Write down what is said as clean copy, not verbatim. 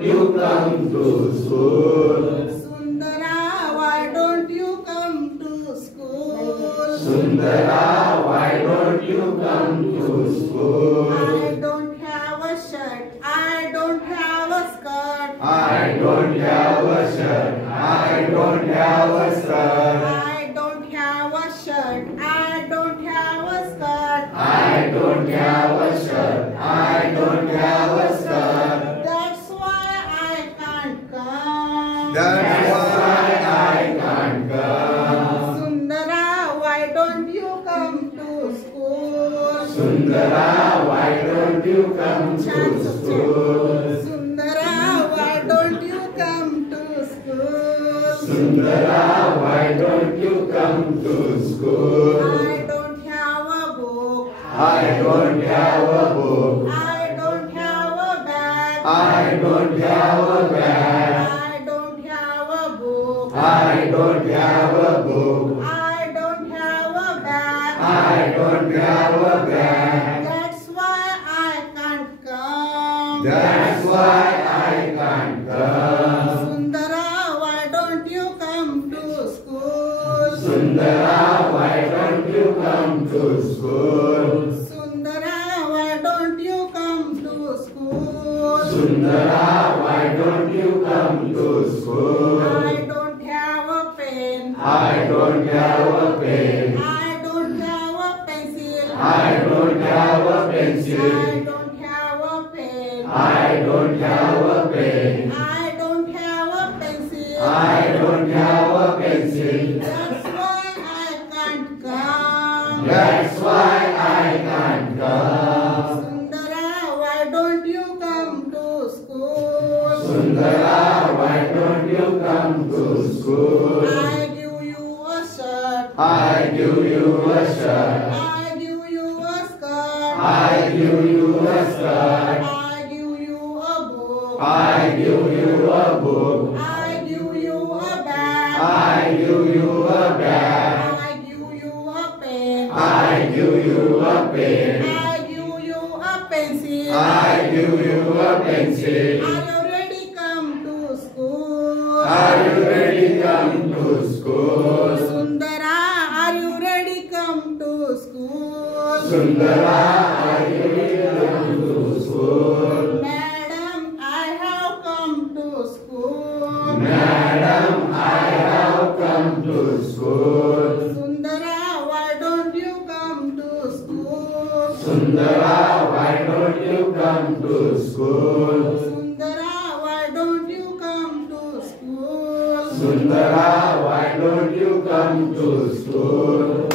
You come to school. Sundara, why don't you come to school? Sundara, why don't you come to school? I don't have a shirt. I don't have a skirt. I don't have a shirt. I don't have a skirt. I don't have a shirt. I don't have a skirt. I don't have a shirt. I don't have a skirt. That's why I can't come. That's why I can't come. Sundara, why don't you come to school? Sundara, why don't you come to school? Sundara, why don't you come to school? Sundara, why don't you come to school? I don't have a book. I don't have a book. I don't have a bag. I don't have a bag. I don't have a book. I don't have a book. I don't have a bag. I don't have a bag. That's why I can't come. That's why I can't come. Sundara, why don't you come to school? Sundara, why don't you come to school? Sundara, why don't you come to school? Sundara, why don't you come to school? I don't have a pen. I don't have a pen. I don't have a pencil. I don't have a pencil. I don't have a pen. I don't have a pen. I don't have a pencil. I don't have a pencil. That's why I can't come. That's why I can't come. Sundara, why don't you come to school? Sundara, why don't you come to school? I give you a shirt. I give you a shirt. I give you a skirt. I give you a skirt. I give you a book. I give you a book. I give you a bag. I give you a bag. I give you a pen. I give you a pen. I give you a pencil. I give you a pencil. Are you ready come to school? Are you ready come to school? Sundara, are you ready come to school? Sundara, are you ready come to school? Madam, I have come to school. Madam, I have come to school. Sundara, why don't you come to school? Sundara, why don't you come to school? Sundara, why don't you come to school? Sundara, why don't you come to school?